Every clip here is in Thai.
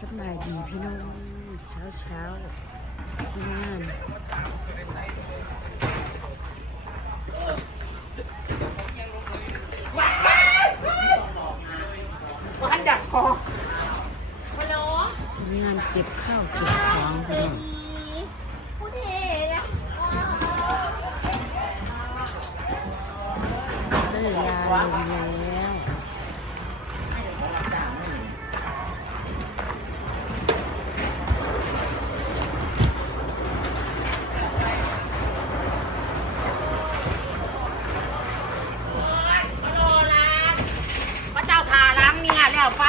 สบายดีพี่น้องเช้าเช้าๆที่งานวันดักคอที่งานเก็บข้าวเก็บของพี่น้องผู้เทนะได้ลาลงแล้ว พระเจ้าทาล้างเนี่ยแล้วไป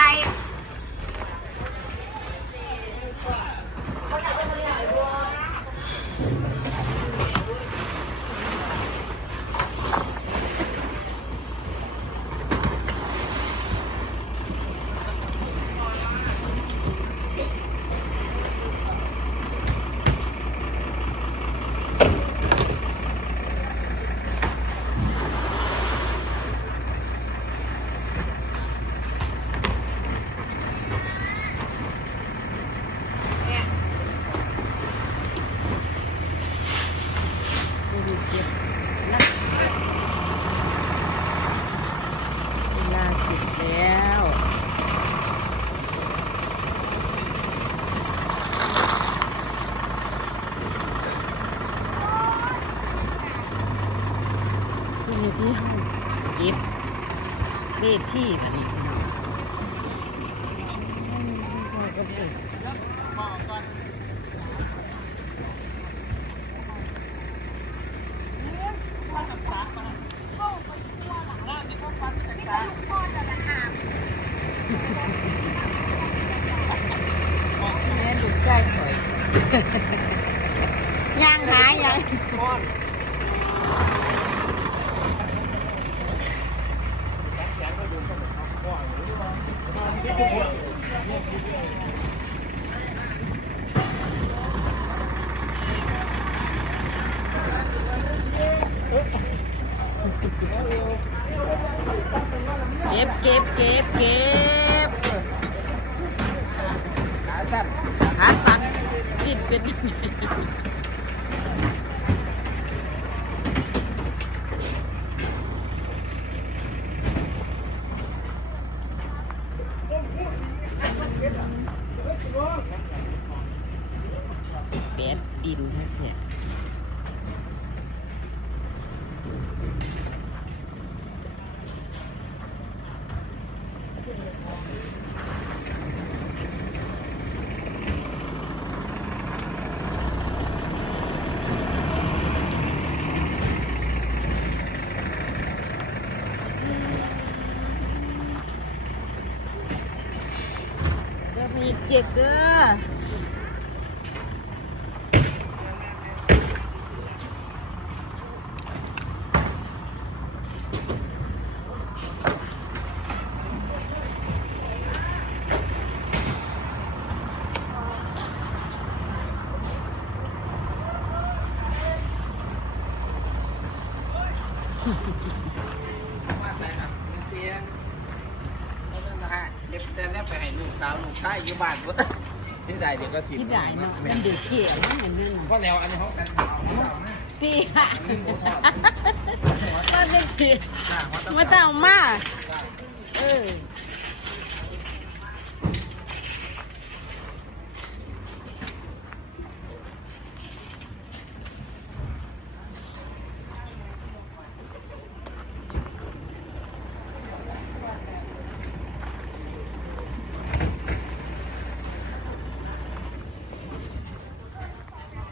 ได้ไปเก็บนักเวลาเสร็จแล้ว ที่นี่ที่ห้องเก็บ ทีแบบนี้พี่น้องแม่ลูกไส้ข่อยย่างหายัง เก็บเก็บเก็บเก็บขาสั้นหาสันกินเป็น เป็ดดินครับเนี่ยก็มี เจ็ดเด้อ มาใส่ครับเสียงแล้วนั่นนะฮะ เด็บแต่แล้วไปให้ลูกสาวลูกชายอยู่บ้านบ่ที่ใดเดี๋ยวก็สิที่ได้เนาะมันเดือดเกี่ยวมันอย่างนี้ก็แล้วอันนี้เขากันเอาเอานะตีค่ะมันเป็นตีจ้าเขาต้ามาเออ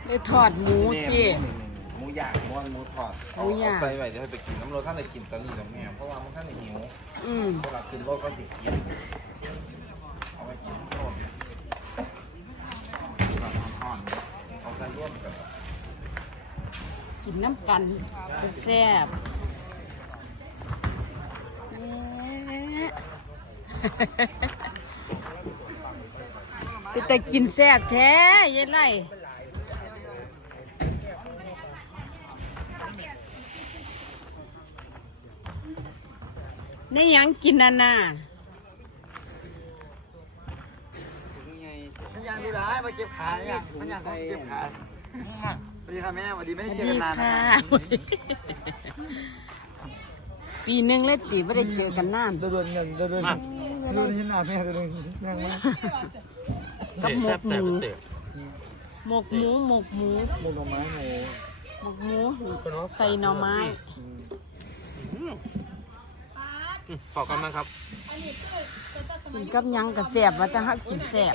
ได้ทอดหมูจีหมูย่างหมูหมูทอดหมูย่าเอใส่ไว้เดี๋ยวให้ไปกินน้ำรสท่านเลยกินตอนนี้แล้วแม่เพราะว่ามันท่านเลยหิวอืมเวลาขึ้นรถก็ติดกินเอาไว้กินโทษห่อนเอาใส่ร่วมกับกินน้ำกันแซ่บเป็นแต่กินแซ่บแท้ยายไล่ นี่ยังกินนานาถุงใหญ่มาเก็บขาอย่างมันอยากเขาเก็บขาสวัสดีค่ะแม่สวัสดีไม่สได้วัสเจอดีกันนานนะค่ะปีหนึ่งเลยตีไม่ได้เจอกันนานโดนเงินโดนโดนโดนที่หน้าแม่โดนยังไงกับหมกหมูหมกหมูหมกหมูหมูกับไม้หมูหมกหมูใส่หน่อไม้ ขอกันมั้งครับกินกับหยังกับแสบว่าจะฮักกินแสบ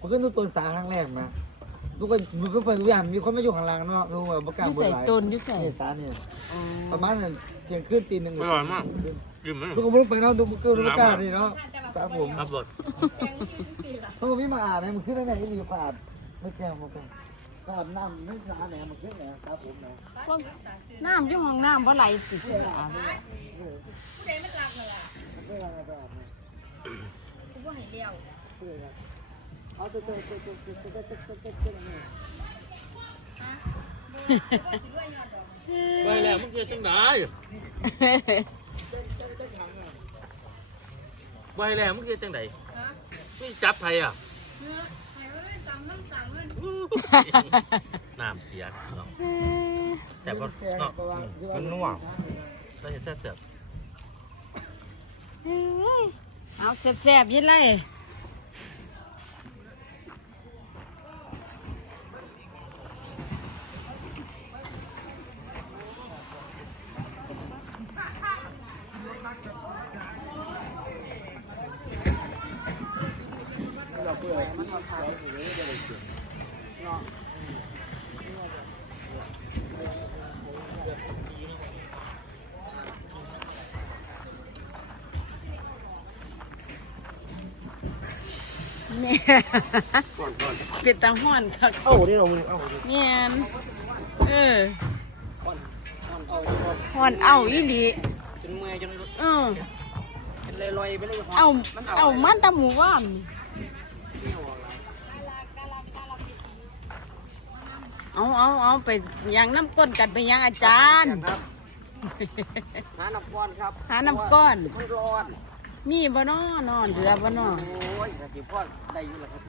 มันขึ้นตัวสาครั้งแรกนะทุกคนมันก็เป็นทุกอย่างมีคนมาอยู่ข้างล่างเนาะดูแบบประกาศอยู่ใส่ต้นอยู่ใส่เนสาเนี่ยอ๋อประมาณนั้นเที่ยงคืนตีหนึ่งอร่อยมากยิ้มไหมทุกคนไม่ไปเนาะดูมันก็ดูประกาศดิเนาะสาผมครับรถเพราะว่าพี่มาอาบไหมมันขึ้นได้ไหนมีก็อาบไม่แก้วมาเป็ นก็อาบน้ำไม่สาไหนมันขึ้นไหนสาผมไหนน้ำอยู่ห้องน้ำบ่ไหลสิไม่อะไรก็อาบเอาตัวตัวตัวตัวตัวตัวตัวตัวตัวตัวนี่ไปแล้วมึงเกิดจังไดไปแล้วมึงเกิดจังไดมึงจับใครอะน้ำเสียเนาะแต่ก็เนาะมันนัวได้แซ่บแซ่บเอาแสบๆยี่ไร เนี่ยเป็นตาห้อนค่ะเอ้านี่เราเอ้าเมียนเออห้อนเอาอีหลีเป็นเมื่อยจนเออเป็นลอยๆไปเลยเอาเอามันตาหมูว่าน เอาเอาเอาไปยังน้ำก้นกันไปยังอาจารย์ ครับหาน้ำก้อนครับหาน้ำก้อน มันร้อน มีบ่นอนอนเหลือบ่นอโอ้ยกะทิพ่อได้อยู่แล้วครับ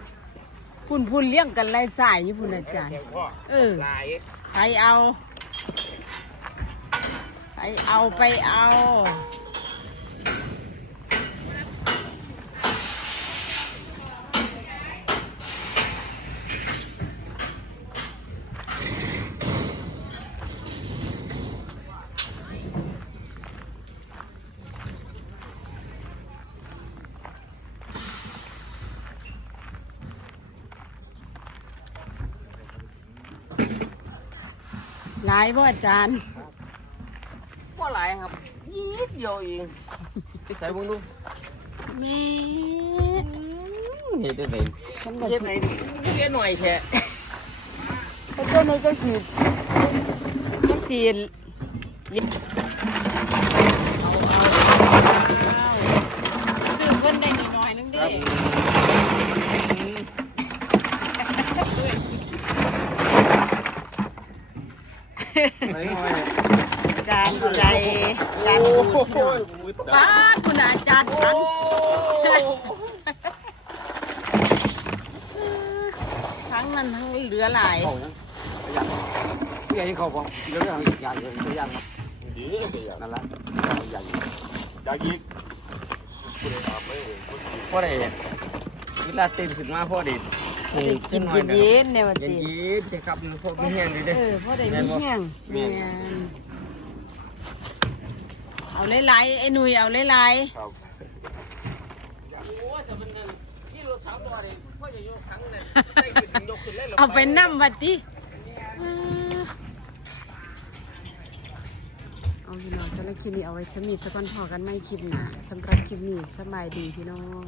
พุ่นพุ่นเลี้ยงกันไล่สายอยู่พุ่นอาจารย์ เออหลายใครเอาใครเอา ไปเอา หลายบ่อาจารย์พ่อหลายครับนิดเดียวเองใส่บุ้งดูแม่เห็นได้ไหนฉันก็เห็นสิไหนเห็นหน่อยแค่ไปเจ้าในจังสีจังสีเลี้ยงเอาเอาเอาซื้อเพิ่นได้หน่อยๆนึงเดิ อาจารย์ใจอาจารย์ป้าคุณอาจารย์ฟังทั้งนั้นทั้งเหลือหลายใหญ่เขาบอกเรื่องใหญ่เลยตัวอย่งดีเลยนั่นแหละใหญ่อยากอีกพ่อได้เวลาตื่นขึ้นมาพ่อได้ พอได้กินเย็นๆเนี่ยวันเย็นตียีดครับพ่อไม่แห้งเลยเด้เออพอได้มีแห้งแม่นเอาหลายๆไอ้หนุ่ยเอาหลายครับโอ้ยแต่มันนั่นที่รถสามล้อนี่พ่อจะยกทั้งเลยได้ขึ้นยกขึ้นเลยๆเอาไปนั่มวัดติเอาพี่น้องสำหรับคลิปนี้เอาไว้สมีสักวันพอกันไม่คลิปหนาสำหรับคลิปนี้สบายดีพี่น้อง